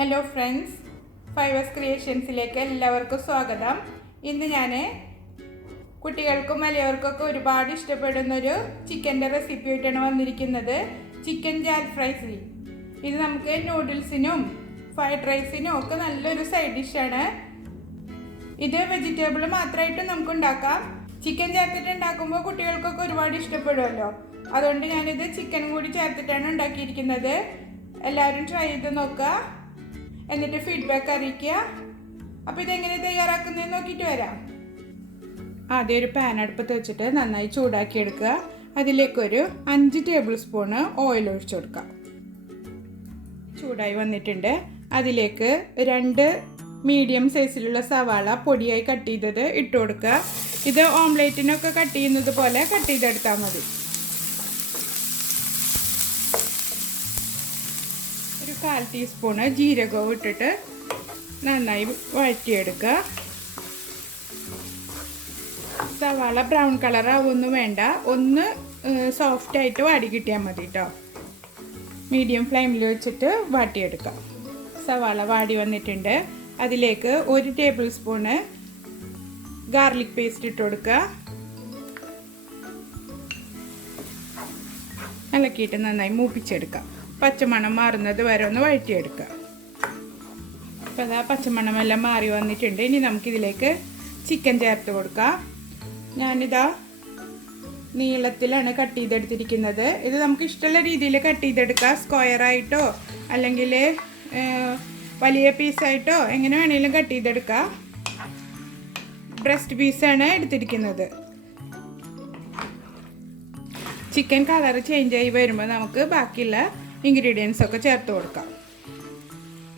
Hello friends, fivers ക്രിയേഷൻസിലേക്ക് എല്ലാവർക്കും സ്വാഗതം. ഇന്ന് ഞാൻ കുട്ടികൾക്കും വലിയവർക്കൊക്കെ ഒരുപാട് ഇഷ്ടപ്പെടുന്നൊരു ചിക്കൻ്റെ റെസിപ്പി ആയിട്ടാണ് വന്നിരിക്കുന്നത്. ചിക്കൻ ജാൽഫ്രൈസി. ഇത് നമുക്ക് നൂഡിൽസിനും ഫ്രൈഡ് റൈസിനും ഒക്കെ നല്ലൊരു സൈഡ് ഡിഷാണ്. ഇത് വെജിറ്റബിൾ മാത്രമായിട്ട് നമുക്ക് ഉണ്ടാക്കാം. ചിക്കൻ ചേർത്തിട്ട് ഉണ്ടാക്കുമ്പോൾ കുട്ടികൾക്കൊക്കെ ഒരുപാട് ഇഷ്ടപ്പെടുമല്ലോ. അതുകൊണ്ട് ഞാനിത് ചിക്കൻ കൂടി ചേർത്തിട്ടാണ് ഉണ്ടാക്കിയിരിക്കുന്നത്. എല്ലാവരും ട്രൈ ചെയ്ത് നോക്കുക, എന്നിട്ട് ഫീഡ്ബാക്ക് അറിയിക്കുക. അപ്പോൾ ഇതെങ്ങനെ തയ്യാറാക്കുന്നതെന്ന് നോക്കിയിട്ട് വരാം. ആദ്യം ഒരു പാൻ അടുപ്പത്ത് വെച്ചിട്ട് നന്നായി ചൂടാക്കി എടുക്കുക. അതിലേക്കൊരു 5 ടേബിൾ സ്പൂണ് ഓയിൽ ഒഴിച്ചു കൊടുക്കുക. ചൂടായി വന്നിട്ടുണ്ട്. അതിലേക്ക് 2 മീഡിയം സൈസിലുള്ള സവാള പൊടിയായി കട്ട് ചെയ്തത് ഇട്ട് കൊടുക്കുക. ഇത് ഓംലേറ്റിനൊക്കെ കട്ട് ചെയ്യുന്നത് പോലെ കട്ട് ചെയ്തെടുത്താൽ മതി. ഒരു 1/4 ടീസ്പൂണ് ജീരകവും ഇട്ടിട്ട് നന്നായി വഴറ്റിയെടുക്കുക. സവാള ബ്രൗൺ കളർ ആവുമൊന്നും വേണ്ട, ഒന്ന് സോഫ്റ്റായിട്ട് വാടി കിട്ടിയാൽ മതി കേട്ടോ. മീഡിയം ഫ്ലെയിമിൽ വെച്ചിട്ട് വാട്ടിയെടുക്കാം. സവാള വാടി വന്നിട്ടുണ്ട്. അതിലേക്ക് 1 ടേബിൾ സ്പൂണ് ഗാർലിക് പേസ്റ്റ് ഇട്ട് കൊടുക്കുക. ഇളക്കിയിട്ട് നന്നായി മൂപ്പിച്ചെടുക്കാം. പച്ചമണം മാറുന്നത് വരെ ഒന്ന് വഴറ്റിയെടുക്കുക. അപ്പോൾ അതാ പച്ചമണമെല്ലാം മാറി വന്നിട്ടുണ്ട്. ഇനി നമുക്കിതിലേക്ക് ചിക്കൻ ചേർത്ത് കൊടുക്കാം. ഞാനിതാ നീളത്തിലാണ് കട്ട് ചെയ്തെടുത്തിരിക്കുന്നത്. ഇത് നമുക്ക് ഇഷ്ടമുള്ള രീതിയിൽ കട്ട് ചെയ്തെടുക്കാം. സ്ക്വയറായിട്ടോ അല്ലെങ്കിൽ വലിയ പീസായിട്ടോ എങ്ങനെ വേണമെങ്കിലും കട്ട് ചെയ്തെടുക്കാം. ബ്രസ്റ്റ് പീസാണ് എടുത്തിരിക്കുന്നത്. ചിക്കൻ കളർ ചേഞ്ച് ആയി വരുമ്പോൾ നമുക്ക് ബാക്കിയുള്ള ഇൻഗ്രീഡിയൻസ് ഒക്കെ ചേർത്ത് കൊടുക്കാം.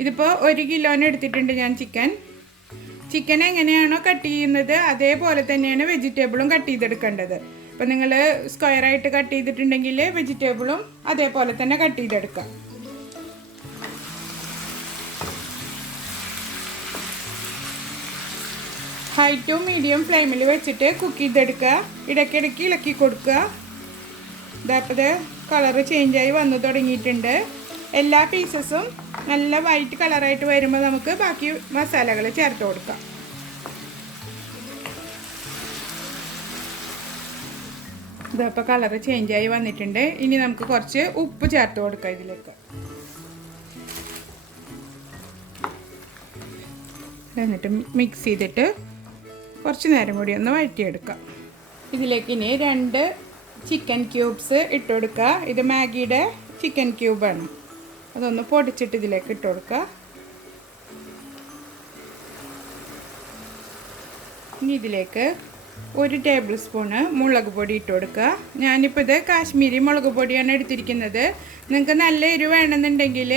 ഇതിപ്പോൾ 1 കിലോന് എടുത്തിട്ടുണ്ട് ഞാൻ ചിക്കൻ എങ്ങനെയാണോ കട്ട് ചെയ്യുന്നത് അതേപോലെ തന്നെയാണ് വെജിറ്റബിളും കട്ട് ചെയ്തെടുക്കേണ്ടത്. അപ്പോൾ നിങ്ങൾ സ്ക്വയറായിട്ട് കട്ട് ചെയ്തിട്ടുണ്ടെങ്കിൽ വെജിറ്റബിളും അതേപോലെ തന്നെ കട്ട് ചെയ്തെടുക്കാം. ഹൈ ടു മീഡിയം ഫ്ലെയിമിൽ വെച്ചിട്ട് കുക്ക് ചെയ്തെടുക്കുക. ഇടയ്ക്കിടയ്ക്ക് ഇളക്കി കൊടുക്കുക. ഇതപ്പോൾ കളറ് ചേഞ്ചായി വന്നു തുടങ്ങിയിട്ടുണ്ട്. എല്ലാ പീസസും നല്ല വൈറ്റ് കളറായിട്ട് വരുമ്പോൾ നമുക്ക് ബാക്കി മസാലകൾ ചേർത്ത് കൊടുക്കാം. ഇതപ്പോൾ കളറ് ചേഞ്ചായി വന്നിട്ടുണ്ട്. ഇനി നമുക്ക് കുറച്ച് ഉപ്പ് ചേർത്ത് കൊടുക്കാം ഇതിലേക്ക്. എന്നിട്ട് മിക്സ് ചെയ്തിട്ട് കുറച്ച് നേരം കൂടി ഒന്ന് വഴറ്റിയെടുക്കാം. ഇതിലേക്ക് ഇനി 2 ചിക്കൻ ക്യൂബ്സ് ഇട്ട് കൊടുക്കുക. ഇത് മാഗിയുടെ ചിക്കൻ ക്യൂബാണ്. അതൊന്ന് പൊടിച്ചിട്ട് ഇതിലേക്ക് ഇട്ട് കൊടുക്കുക. ഇനി ഇതിലേക്ക് 1 ടേബിൾ സ്പൂണ് മുളക് പൊടി ഇട്ട് കൊടുക്കുക. ഞാനിപ്പോൾ ഇത് കാശ്മീരി മുളക് പൊടിയാണ് എടുത്തിരിക്കുന്നത്. നിങ്ങൾക്ക് നല്ല എരിവ് വേണമെന്നുണ്ടെങ്കിൽ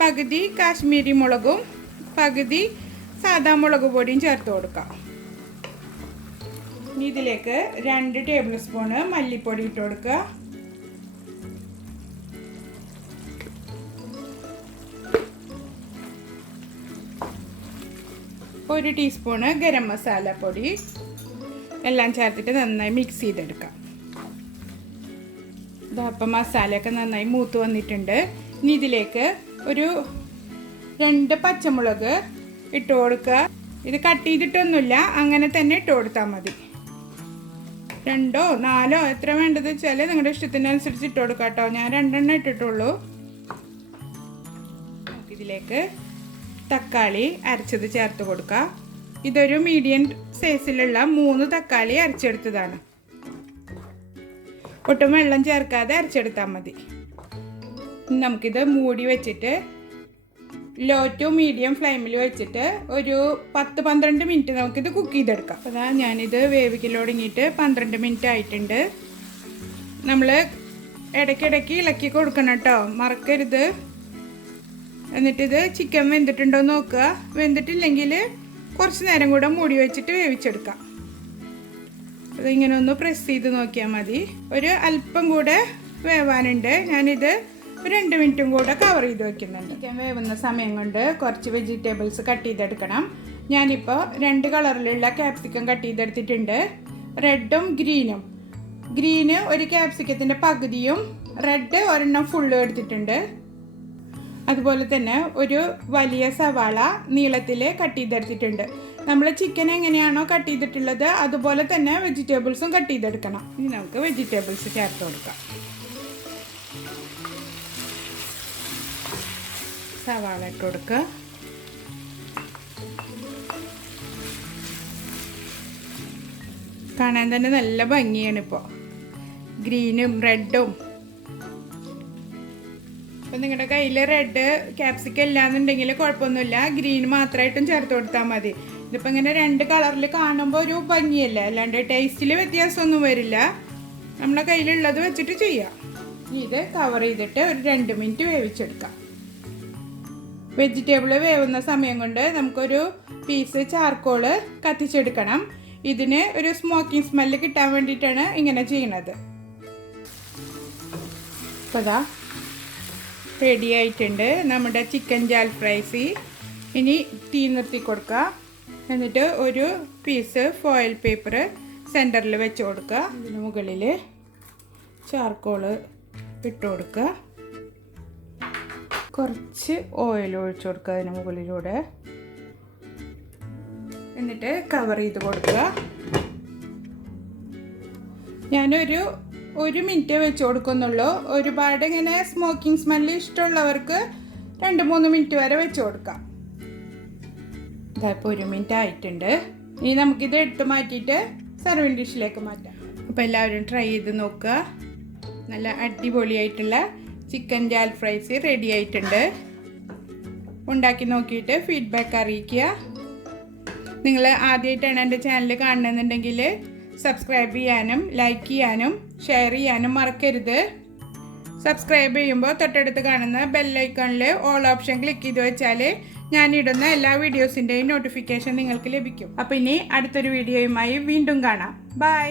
പകുതി കാശ്മീരി മുളകും പകുതി സാദാ മുളക് പൊടിയും ചേർത്ത് കൊടുക്കാം. ഇനി ഇതിലേക്ക് 2 ടേബിൾ സ്പൂണ് മല്ലിപ്പൊടി ഇട്ട് കൊടുക്കുക. 1 ടീസ്പൂണ് ഗരം മസാല പൊടി എല്ലാം ചേർത്തിട്ട് നന്നായി മിക്സ് ചെയ്തെടുക്കാം. ഇതപ്പം മസാലയൊക്കെ നന്നായി മൂത്ത് വന്നിട്ടുണ്ട്. ഇനി ഇതിലേക്ക് ഒരു 2 പച്ചമുളക് ഇട്ട് കൊടുക്കുക. ഇത് കട്ട് ചെയ്തിട്ടൊന്നുമില്ല, അങ്ങനെ തന്നെ ഇട്ട് കൊടുത്താൽ മതി. 2 4 എത്ര വേണ്ടത് വെച്ചാൽ നിങ്ങളുടെ ഇഷ്ടത്തിനനുസരിച്ച് ഇട്ട് കൊടുക്കാം കേട്ടോ. ഞാൻ 2 എണ്ണം ഇട്ടിട്ടുള്ളൂ. ഇതിലേക്ക് തക്കാളി അരച്ചത് ചേർത്ത് കൊടുക്കുക. ഇതൊരു മീഡിയം സൈസിലുള്ള 3 തക്കാളി അരച്ചെടുത്തതാണ്. ഒട്ടും വെള്ളം ചേർക്കാതെ അരച്ചെടുത്താൽ മതി. നമുക്കിത് മൂടി വെച്ചിട്ട് ലോ ടു മീഡിയം ഫ്ലെയിമിൽ വെച്ചിട്ട് ഒരു 10-12 മിനിറ്റ് നമുക്കിത് കുക്ക് ചെയ്തെടുക്കാം. അപ്പോൾ അതാ ഞാനിത് വേവിക്കൽ തുടങ്ങിയിട്ട് 12 മിനിറ്റ് ആയിട്ടുണ്ട്. നമ്മൾ ഇടയ്ക്കിടയ്ക്ക് ഇളക്കി കൊടുക്കണം കേട്ടോ, മറക്കരുത്. എന്നിട്ടിത് ചിക്കൻ വെന്തിട്ടുണ്ടോ നോക്കുക. വെന്തിട്ടില്ലെങ്കിൽ കുറച്ച് നേരം കൂടെ മൂടി വെച്ചിട്ട് വേവിച്ചെടുക്കാം. അതിങ്ങനെ ഒന്ന് പ്രസ് ചെയ്ത് നോക്കിയാൽ മതി. ഒരു അല്പം കൂടെ വേവാനുണ്ട്. ഞാനിത് 2 മിനിറ്റും കൂടെ കവർ ചെയ്ത് വെക്കുന്നുണ്ട്. ചിക്കൻ വേവുന്ന സമയം കൊണ്ട് കുറച്ച് വെജിറ്റബിൾസ് കട്ട് ചെയ്തെടുക്കണം. ഞാനിപ്പോൾ 2 കളറിലുള്ള ക്യാപ്സിക്കം കട്ട് ചെയ്തെടുത്തിട്ടുണ്ട്. റെഡും ഗ്രീനും. ഗ്രീന് ഒരു ക്യാപ്സിക്കത്തിൻ്റെ പകുതിയും റെഡ് ഒരെണ്ണം ഫുള്ളും എടുത്തിട്ടുണ്ട്. അതുപോലെ തന്നെ ഒരു വലിയ സവാള നീളത്തിൽ കട്ട് ചെയ്തെടുത്തിട്ടുണ്ട്. നമ്മൾ ചിക്കൻ എങ്ങനെയാണോ കട്ട് ചെയ്തിട്ടുള്ളത് അതുപോലെ തന്നെ വെജിറ്റബിൾസും കട്ട് ചെയ്തെടുക്കണം. ഇനി നമുക്ക് വെജിറ്റബിൾസ് ചേർത്ത് കൊടുക്കാം. സവാള ഇട്ട് കൊടുക്കുക. കാണാൻ തന്നെ നല്ല ഭംഗിയാണ് ഇപ്പോൾ, ഗ്രീനും റെഡും. അപ്പം നിങ്ങളുടെ കയ്യിൽ റെഡ് ക്യാപ്സിക്കം ഇല്ലാന്നുണ്ടെങ്കിൽ കുഴപ്പമൊന്നുമില്ല, ഗ്രീൻ മാത്രമായിട്ടും ചേർത്ത് കൊടുത്താൽ മതി. ഇതിപ്പോൾ ഇങ്ങനെ രണ്ട് കളറിൽ കാണുമ്പോൾ ഒരു ഭംഗിയല്ല, അല്ലാണ്ട് ടേസ്റ്റിൽ വ്യത്യാസമൊന്നും വരില്ല. നമ്മളെ കയ്യിലുള്ളത് വെച്ചിട്ട് ചെയ്യാം. ഇത് കവർ ചെയ്തിട്ട് ഒരു 2 മിനിറ്റ് വേവിച്ചെടുക്കാം. വെജിറ്റബിൾ വേവുന്ന സമയം കൊണ്ട് നമുക്കൊരു പീസ് ചാർക്കോള് കത്തിച്ചെടുക്കണം. ഇതിന് ഒരു സ്മോക്കിംഗ് സ്മെല്ല് കിട്ടാൻ വേണ്ടിയിട്ടാണ് ഇങ്ങനെ ചെയ്യണത്. അപ്പോൾ അതാ റെഡി ആയിട്ടുണ്ട് നമ്മുടെ ചിക്കൻ ജാൽഫ്രൈസി. ഇനി തീ നിർത്തി കൊടുക്കുക. എന്നിട്ട് ഒരു പീസ് ഫോയിൽ പേപ്പർ സെൻറ്ററിൽ വെച്ച് കൊടുക്കുക. ഇതിന് മുകളിൽ ചാർക്കോള് ഇട്ട് കൊടുക്കുക. കുറച്ച് ഓയിൽ ഒഴിച്ചു കൊടുക്കുക അതിന് മുകളിലൂടെ. എന്നിട്ട് കവർ ചെയ്ത് കൊടുക്കുക. ഞാനൊരു 1 മിനിറ്റ് വെച്ച് കൊടുക്കുന്നുള്ളൂ. ഒരുപാട് ഇങ്ങനെ സ്മോക്കിംഗ് സ്മെല്ല് ഇഷ്ടമുള്ളവർക്ക് 2-3 മിനിറ്റ് വരെ വെച്ച് കൊടുക്കാം. ഇതായപ്പോൾ 1 മിനിറ്റ് ആയിട്ടുണ്ട്. ഇനി നമുക്കിത് എടുത്ത് മാറ്റിയിട്ട് സർവിങ് ഡിഷിലേക്ക് മാറ്റാം. അപ്പോൾ എല്ലാവരും ട്രൈ ചെയ്ത് നോക്കുക. നല്ല അടിപൊളിയായിട്ടുള്ള ചിക്കൻ ജാൽഫ്രൈസ് റെഡി ആയിട്ടുണ്ട്. ഉണ്ടാക്കി നോക്കിയിട്ട് ഫീഡ്ബാക്ക് അറിയിക്കുക. നിങ്ങൾ ആദ്യമായിട്ടാണ് എൻ്റെ ചാനൽ കാണുന്നുണ്ടെങ്കിൽ സബ്സ്ക്രൈബ് ചെയ്യാനും ലൈക്ക് ചെയ്യാനും ഷെയർ ചെയ്യാനും മറക്കരുത്. സബ്സ്ക്രൈബ് ചെയ്യുമ്പോൾ തൊട്ടടുത്ത് കാണുന്ന ബെല്ലൈക്കണിൽ ഓൾ ഓപ്ഷൻ ക്ലിക്ക് ചെയ്ത് വെച്ചാൽ ഞാനിടുന്ന എല്ലാ വീഡിയോസിൻ്റെയും നോട്ടിഫിക്കേഷൻ നിങ്ങൾക്ക് ലഭിക്കും. അപ്പോൾ ഇനി അടുത്തൊരു വീഡിയോയുമായി വീണ്ടും കാണാം. ബൈ.